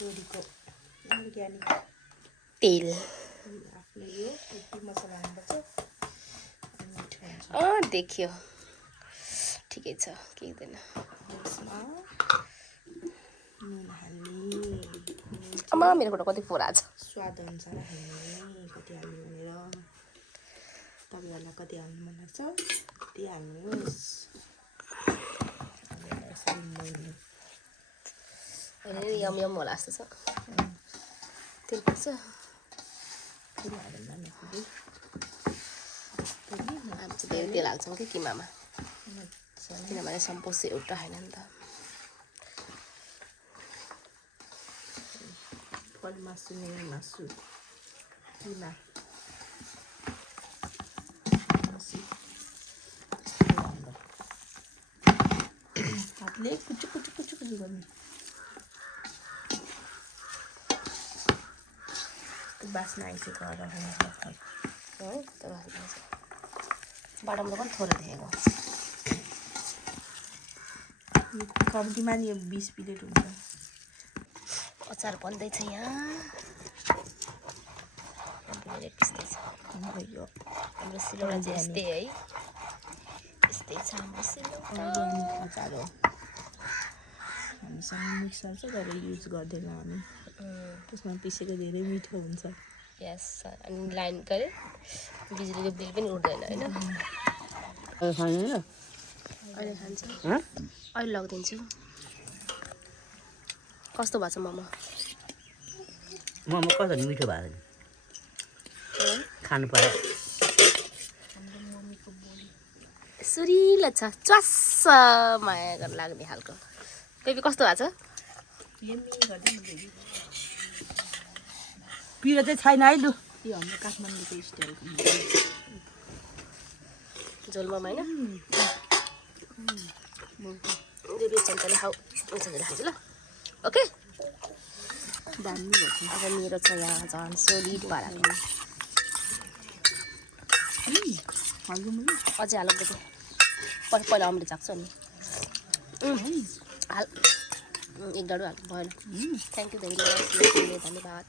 तोरीको अर्ग्यानिक तेल आफूले यो यति मसला हाल्नुपर्छ मिठो हुन्छ देखियो ठिकै छ केही हुँदैन यसमा नुन हाल्ने आमा मेरो खुट्टा कति फोरा छ स्वाद अनुसार हाल्ने कति हाल्नु भनेर तपाईँहरूलाई कति हाल्नु मन लाग्छ त्यति हाल्नुहोस् यम यम होला जस्तो छ तेल पर्छ तेल हालेर हामी चाहिँ धेरै तेल हाल्छौँ कि किमामा किनभने सम्पोसे एउटा होइन नि त फल मासु नै मासु किमा हातले कुचु कुचु कुचु कुचु गर्ने बास्ना आइसक्यो है त्यो बाटोमा पनि थोरै देखेको कम्तीमा नि 20 प्लेट हुन्छ अचार बन्दैछ यहाँ पिस्दैछ यो हाम्रो सिलौटा चाहिँ यस्तै है यस्तै छ हाम्रो सिलौटा अचार हो हामीसँग मिक्सर छ तर युज गर्दैन हामी त्यसमा पिसेको धेरै मिठो हुन्छ यस अनि लाइन गरे बिजुलीको बिल पनि उठ्दैन होइन अहिले खान्छ अहिले लगिदिन्छु कस्तो भएको छ मोमो कस्तो मिठो भएको खानु पर्यो सुरिलो छ च्वास्स माया गर्न लाग्ने खालको बेबी कस्तो भएको छ पिरो चाहिँ छैन है लु यो हाम्रो काठमाडौँको स्टाइलको झोल मोमो होइन बेबी चम्चाले खाऊ चम्चाले खान्छु ल ओके दामी भएको अब मेरो छ यहाँ झन् सोलिड पाराको अझै हालौँ बेबी पहिला अमले चाख्छ नि हाल एक डाडु हाल्नु भएन थ्याङ्क यू भेरी मच धन्यवाद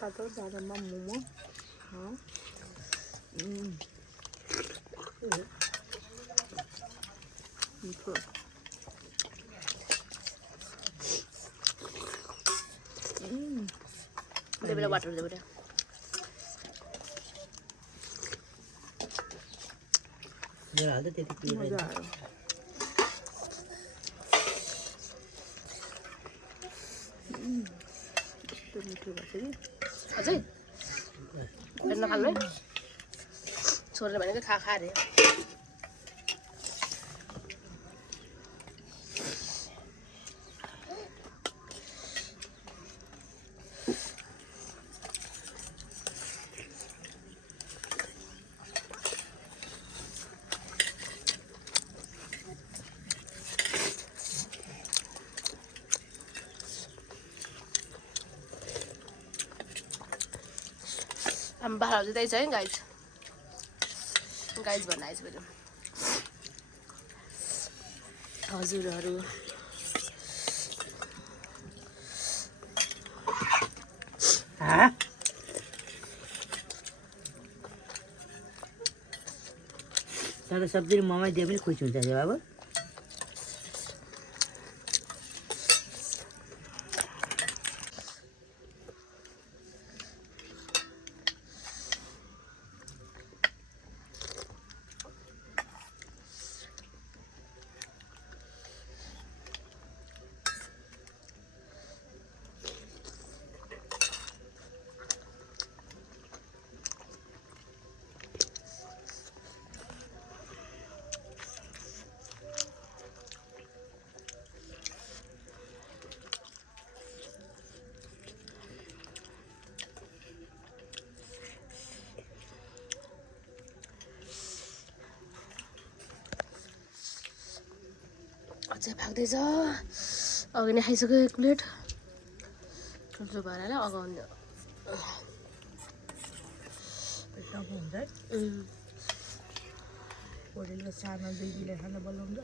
तातो जाडोमा मोमो मिठो बेबीलाई वाटर दे बेटा मेरो हाल्दा त्यति पिरो मजा आयो कस्तो मिठो भएको छ कि अझै नखाल्नु है छोरीले भनेको खा अरे हामी बाह्र दिँदैछ है गाइज भन्न आइज फेरि हजुरहरू तर सब्जी र मोमो दिए पनि खुसी हुन्छ नि बाबु अझै भाग्दैछ अघि नै खाइसक्यो एक प्लेट ठुल्ठुलो भएर अगाउने हुन्छ होटेलको सानो बेबीले खाना बोलाउँछ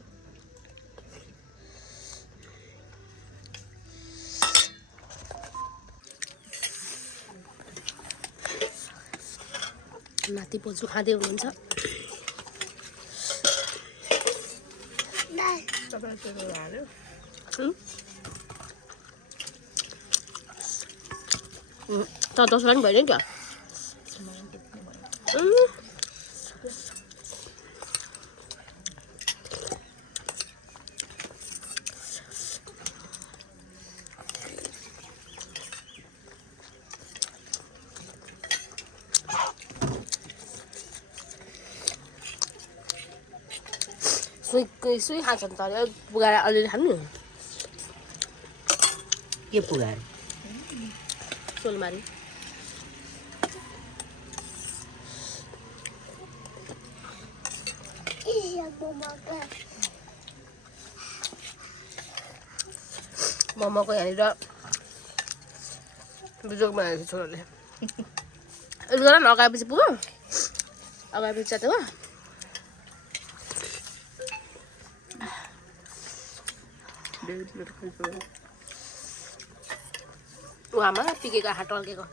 नाति बोजू खाँदै हुनुहुन्छ त 10 पनि भएन क्या सुई खान्छ नि त पुगाएर अलिअलि खानु के पुगाएर सोलमारी मोमोको यहाँनिर बिजोग बनाएको छ छोराले यति गर न अगाएपछि पुग्यो अगाएपछि चाहिँ हो उहाँमा पिकेको हाट अल्केको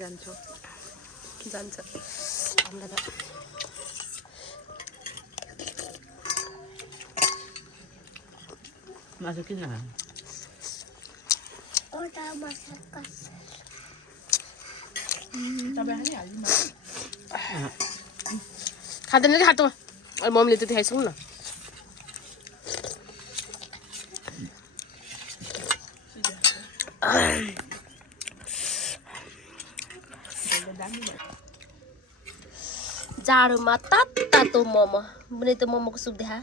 जान्छ हामीलाई त मासु किन खानु खाँदैन कि खाँदो मम्मीले त्यति खाइसक्नु न जाडोमा तातो मोमो मैले त मोमोको सुप देखा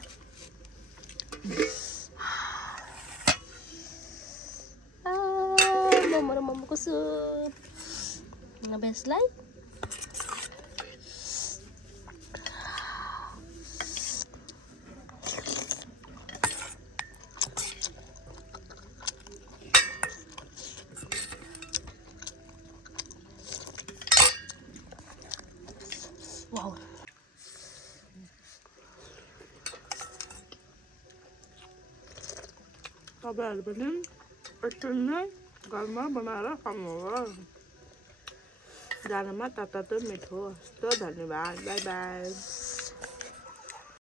मोमो र मोमोको सुप बेसलाई वाउ तपाईँहरू पनि एकछिन नै घरमा बनाएर खानुहोला जाडोमा तातो मिठो हस् धन्यवाद बाई बाई